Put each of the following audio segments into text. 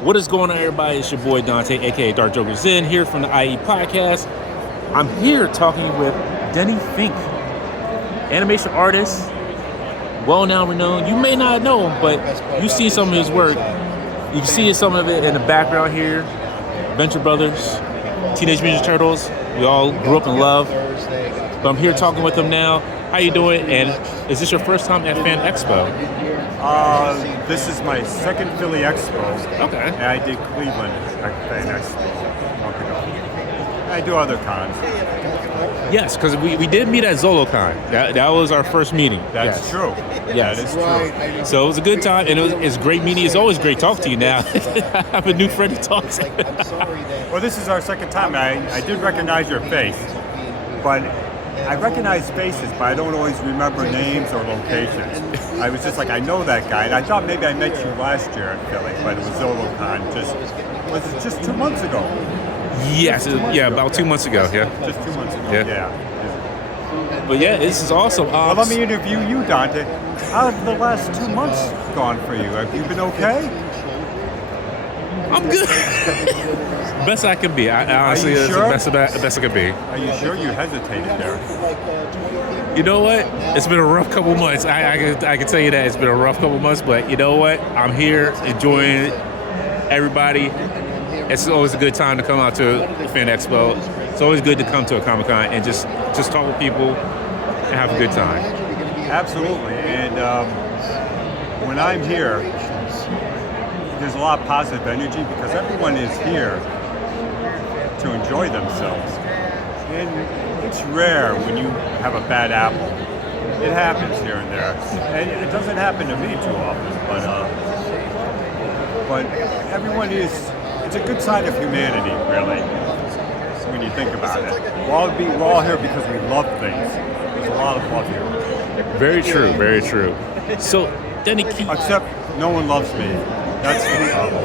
What is going on, everybody? It's your boy Dante, aka Dark Joker Zen, here from the IE Podcast. I'm here talking with Denny Fincke, animation artist, well now renowned. You may not know him, but you see some of his work. You can see some of it in the background here. Venture Brothers, Teenage Mutant Turtles. We all grew up in love. But I'm here talking with him now. How you doing? And is this your first time at Fan Expo? This is my second Philly Expo. Okay. And I did Cleveland at Fan Expo a month ago. I do other cons. Yes, because we did meet at ZoloCon. That was our first meeting. That's yes. true. Yes. That is true. So it was a good time, and it's great meeting. It's always great talking to you now. I have a new friend to talk to. Well, this is our second time. I did recognize your face, but I recognize faces, but I don't always remember names or locations. I was just like, I know that guy, and I thought maybe I met you last year at Philly, but it was ZoloCon. Was it just 2 months ago? Yes, about 2 months ago. Yeah. Just 2 months ago. Yeah. But yeah, this is awesome. Well, let me interview you, Dante. How have the last 2 months gone for you? Have you been okay? I'm good. Best I can be. I honestly, it's sure? the best I can be. Are you sure you hesitated there? You know what? It's been a rough couple months. I can tell you that it's been a rough couple months. But you know what? I'm here enjoying everybody. It's always a good time to come out to Fan Expo. It's always good to come to a Comic-Con and just talk with people and have a good time. Absolutely. And when I'm here, there's a lot of positive energy because everyone is here to enjoy themselves. And it's rare when you have a bad apple. It happens here and there. And it doesn't happen to me too often, but everyone is, it's a good sign of humanity, really, when you think about it. We're all here because we love things. There's a lot of love here. Very true, very true. So, Denny, except no one loves me. That's the problem.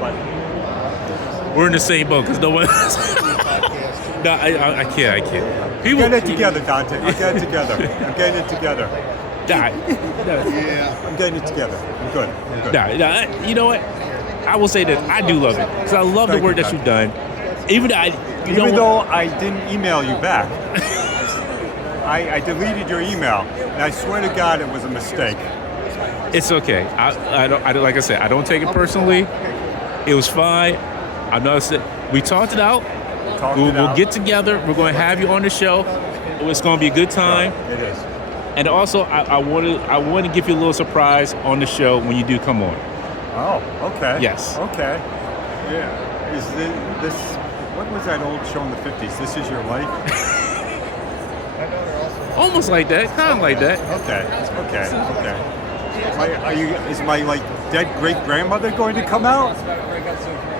But we're in the same boat because no one. No, I can't. People get it together, Dante. I'm getting it together. I'm getting it together. I'm getting it together. I'm good. You know what? I will say that I do love it because I love the work that you've done. Even though I didn't email you back, I deleted your email, and I swear to God it was a mistake. It's okay. I don't. Like I said, I don't take it personally. It was fine. I noticed it. We talked it out. We'll get together. We're going to have you on the show. It's going to be a good time. Sure, it is. And also, I want to give you a little surprise on the show when you do come on. Oh, okay. Yes. Okay. Yeah. Is this what was that old show in the 50s? This Is Your Life? Almost like that. Kind of like that. Okay. Is my dead great grandmother going to come out?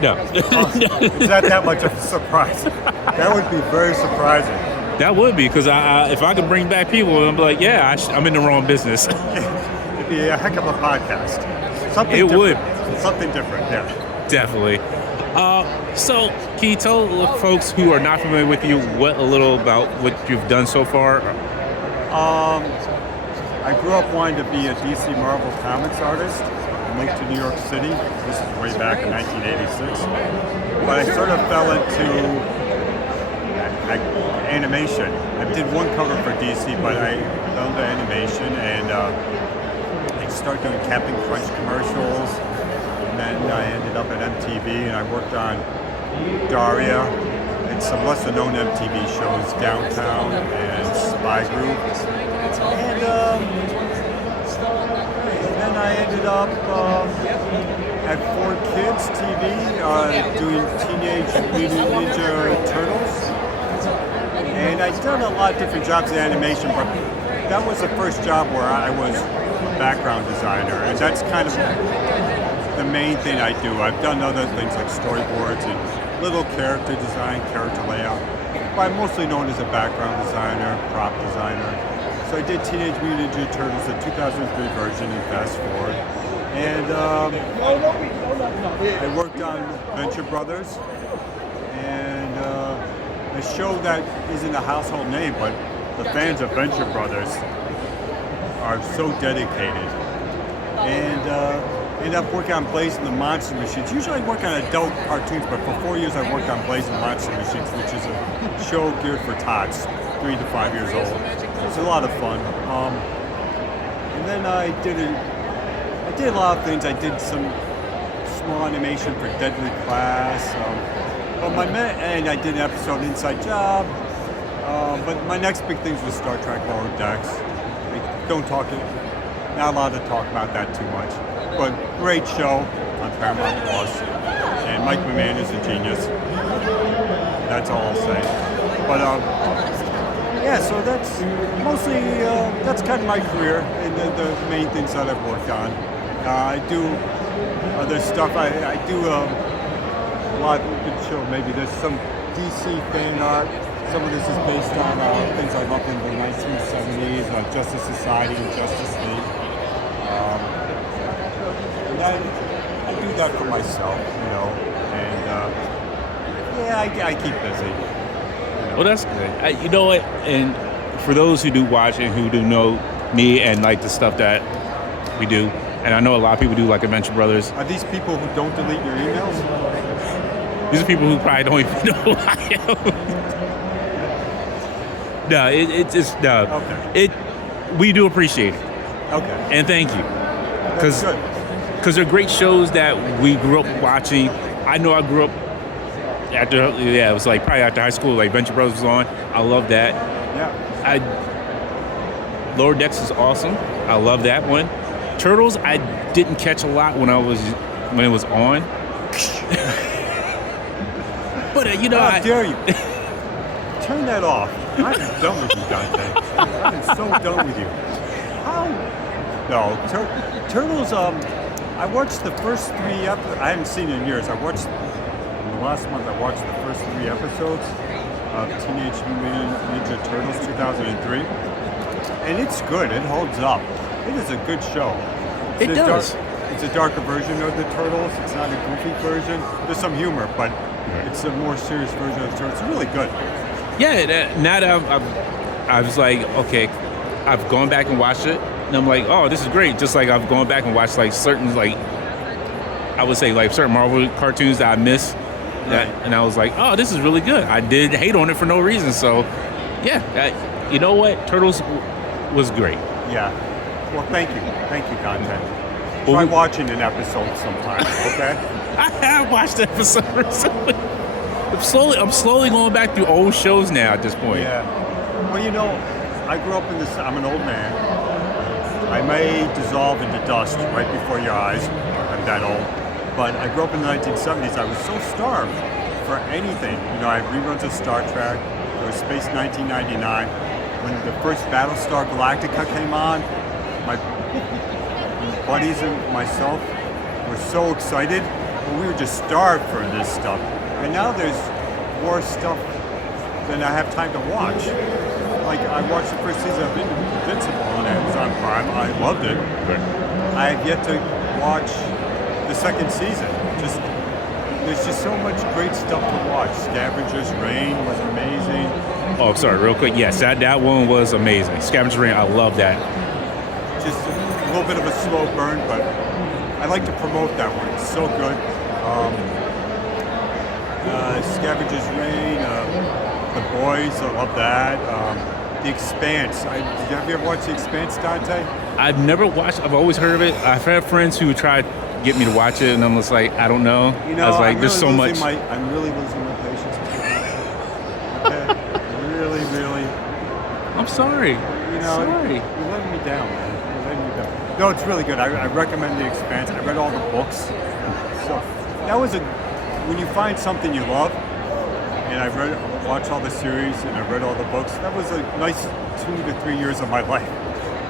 No. Is that much of a surprise? That would be very surprising. That would be, because if I could bring back people, I'm like, yeah, I'm in the wrong business. It'd be a heck of a podcast. Something different, yeah. Definitely. So, can you tell the folks who are not familiar with you a little about what you've done so far? I grew up wanting to be a DC Marvel Comics artist. I moved to New York City. This is way back in 1986. But I sort of fell into animation. I did one cover for DC, but I fell into animation, and I started doing Captain Crunch commercials. And then I ended up at MTV, and I worked on Daria and some lesser-known MTV shows, Downtown and Spy Group. And then I ended up at 4Kids TV doing Teenage Mutant Ninja Turtles. And I've done a lot of different jobs in animation, but that was the first job where I was a background designer. And that's kind of the main thing I do. I've done other things like storyboards and little character design, character layout. But I'm mostly known as a background designer, prop designer. So I did Teenage Mutant Ninja Turtles, the 2003 version, and fast forward. And I worked on Venture Brothers, and a show that isn't a household name, but the fans of Venture Brothers are so dedicated. And ended up working on Blazing the Monster Machines. Usually I work on adult cartoons, but for 4 years I worked on Blazing the Monster Machines, which is a show geared for tots, 3 to 5 years old. It's a lot of fun. And then I did a lot of things. I did some small animation for Deadly Class. And I did an episode of Inside Job. But my next big things was Star Trek Lower Decks. Not allowed to talk about that too much. But great show on Paramount Plus. And Mike McMahon is a genius. That's all I'll say. But yeah, so that's mostly, that's kind of my career and the main things that I've worked on. I do other stuff. I do a lot of good show. Maybe there's some DC fan art. Some of this is based on things I loved in the 1970s, like Justice Society and Justice League. And I do that for myself, you know. And yeah, I keep busy. You know. Well, that's good. You know what? And for those who do watch and who do know me and like the stuff that we do, and I know a lot of people do like Adventure Brothers. Are these people who don't delete your emails? These are people who probably don't even know who I am. No, it's just no. Okay. We do appreciate it. Okay. And thank you. That's good. Because they're great shows that we grew up watching. I know I grew up it was like probably after high school, like Venture Brothers was on. I love that. Yeah. Lower Decks is awesome. I love that one. Turtles, I didn't catch a lot when it was on. But you know, how dare you? Turn that off. I'm done with you, Dante. I'm so done with you. How? No, Turtles. I watched the first 3 episodes. I haven't seen it in years. In the last month. I watched the first 3 episodes of Teenage Mutant Ninja Turtles 2003, and it's good. It holds up. It is a good show. It does. It's a darker version of the Turtles. It's not a goofy version. There's some humor, but it's a more serious version of the Turtles. It's really good. Yeah, now that I was like, okay, I've gone back and watched it, and I'm like, oh, this is great. Just like I've gone back and watched like certain, like, I would say like certain Marvel cartoons that I missed, and I was like, oh, this is really good. I did hate on it for no reason. So, yeah, you know what? Turtles was great. Yeah. Well, thank you, Content. Try watching an episode sometime, okay? I have watched the episode recently. I'm slowly going back through old shows now at this point. Yeah. Well, you know, I grew up in this. I'm an old man. I may dissolve into dust right before your eyes. I'm that old. But I grew up in the 1970s. I was so starved for anything. You know, I had reruns of Star Trek. There was Space 1999. When the first Battlestar Galactica came on, my buddies and myself were so excited. We were just starved for this stuff. And now there's more stuff than I have time to watch. Like, I watched the first season of Invincible on Amazon Prime. I loved it. Right. I have yet to watch the second season. There's just so much great stuff to watch. Scavenger's Reign was amazing. Oh, sorry, real quick. Yes, that one was amazing. Scavenger's Reign, I love that. Just a little bit of a slow burn, but I like to promote that one. It's so good. Scavenger's Reign, The Boys, I love that. The Expanse. Have you ever watched The Expanse, Dante? I've never watched. I've always heard of it. I've had friends who tried to get me to watch it, and I'm just like, I don't know. You know, I was like, I'm there's really so much. I'm really losing my patience with you. Okay? Really. I'm sorry. You know, sorry. You're letting me down, man. You're letting me down. No, it's really good. I recommend The Expanse. I read all the books. So that was when you find something you love, and I watched all the series and I read all the books. That was a nice 2 to 3 years of my life,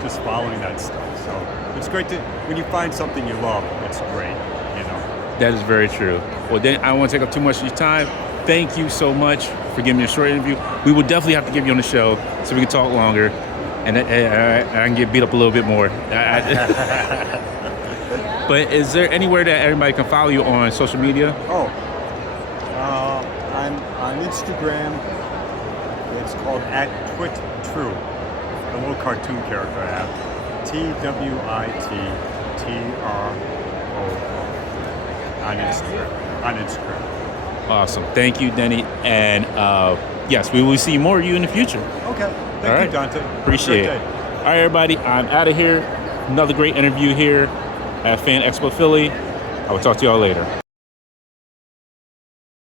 just following that stuff. So it's great when you find something you love. It's great, you know. That is very true. Well, then I don't want to take up too much of your time. Thank you so much for giving me a short interview. We will definitely have to get you on the show so we can talk longer, and I can get beat up a little bit more. But is there anywhere that everybody can follow you on social media? I'm on Instagram. It's called @TwitTrue. A little cartoon character I have. TWITTRUE. on Instagram. Awesome. Thank you, Denny. And yes, we will see more of you in the future. Okay. Thank All right. you, Dante. Appreciate it. All right, everybody. I'm out of here. Another great interview here at Fan Expo Philly. I will talk to y'all later.